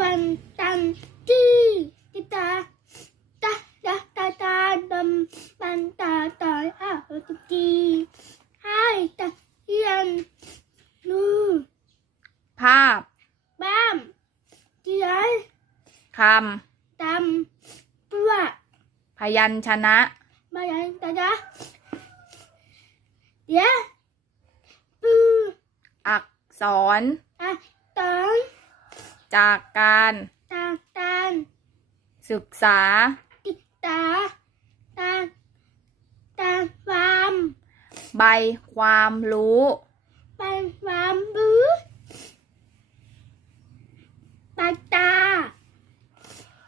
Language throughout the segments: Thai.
วันตันจี้ติตาตาตาตาตาดำปันตาตายอ้าวตุจีให้ตะเฮียนลูภาพบ้ามเจียคดำตัวพยัญชนะมายังตาจ้าเดี๋ยวปูอักษรอะตอน จากการตาตานศึกษาติดตาตาตาฟามใบความรู้ปันฟามบื้อปาตา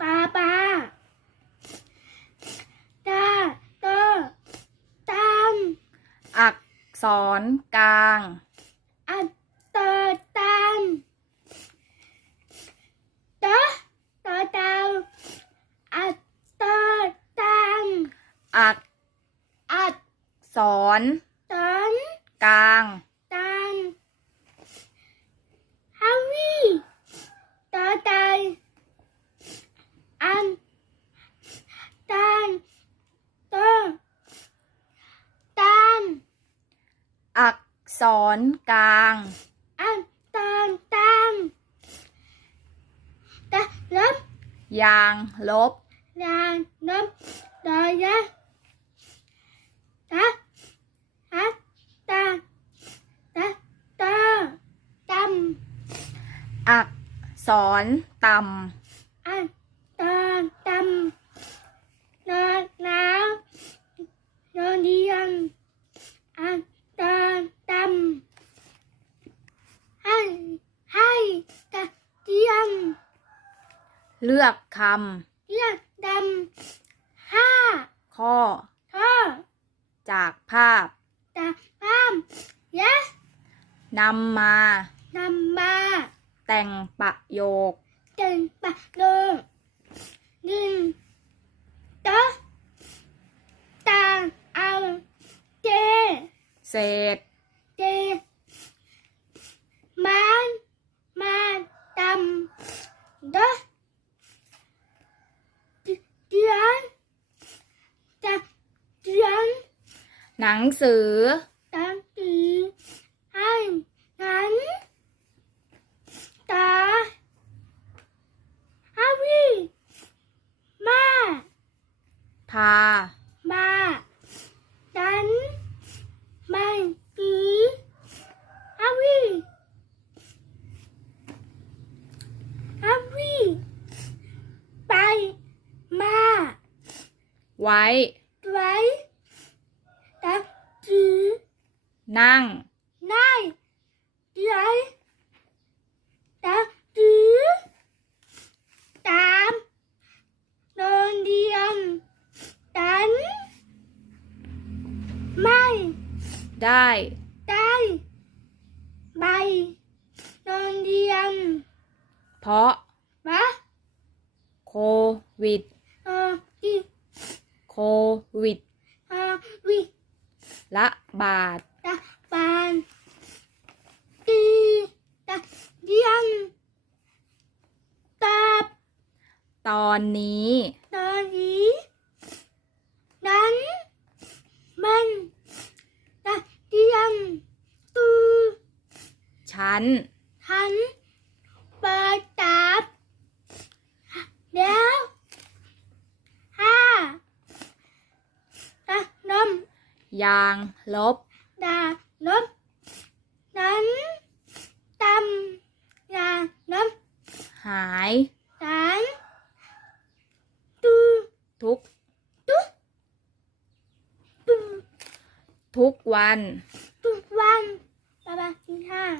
ปาปาตาโตตามอักษรกลาง อัตตาตามตาตาตาวอัตตาตาม อัก อัตษรตอนกลางตามฮาวิตาตายอันตานโตตามอักษรกลาง อันตอนตามตาลับยางลบนางนับดอยะตาฮัตตาตาตาต อักษรต่ำอันตอนตำนอนหนาวนอนเรียนอันตอนตำให้ให้ตะเรียนำเลือกคเรียนดำห้าำข้อท่อ จากภาพตาบ้ามยะนำมานำมา แต่งประโยคเดินปะโดงหนึ่งโตะตาเอาเจเศษ เจมันมาตำโตะเดือนจะเดือน หนังสือตั้งตีให้นั้นตาฮาวิมาพามาดันไม่ปีฮาวิฮาวิไปมาไว้ไว้ ตั้งตีนั่งนายยายตาจือตามโรงเรียนตัน ไม่ได้ ได้ใบโรงเรียนเพราะวะโควิด เออที่โควิดเออวิ ละบาทตาปานตีตาเรียนตาตอนนี้ ตอนนี้ นั้น มันตะเตียงตูฉันทันเปิดตับแล้วห้าตะนม ยางลบ ดานมนั้นตำยานมหายสานตูทุกตูตูทุกวันทุกวันบ๊ายบายกินข้าว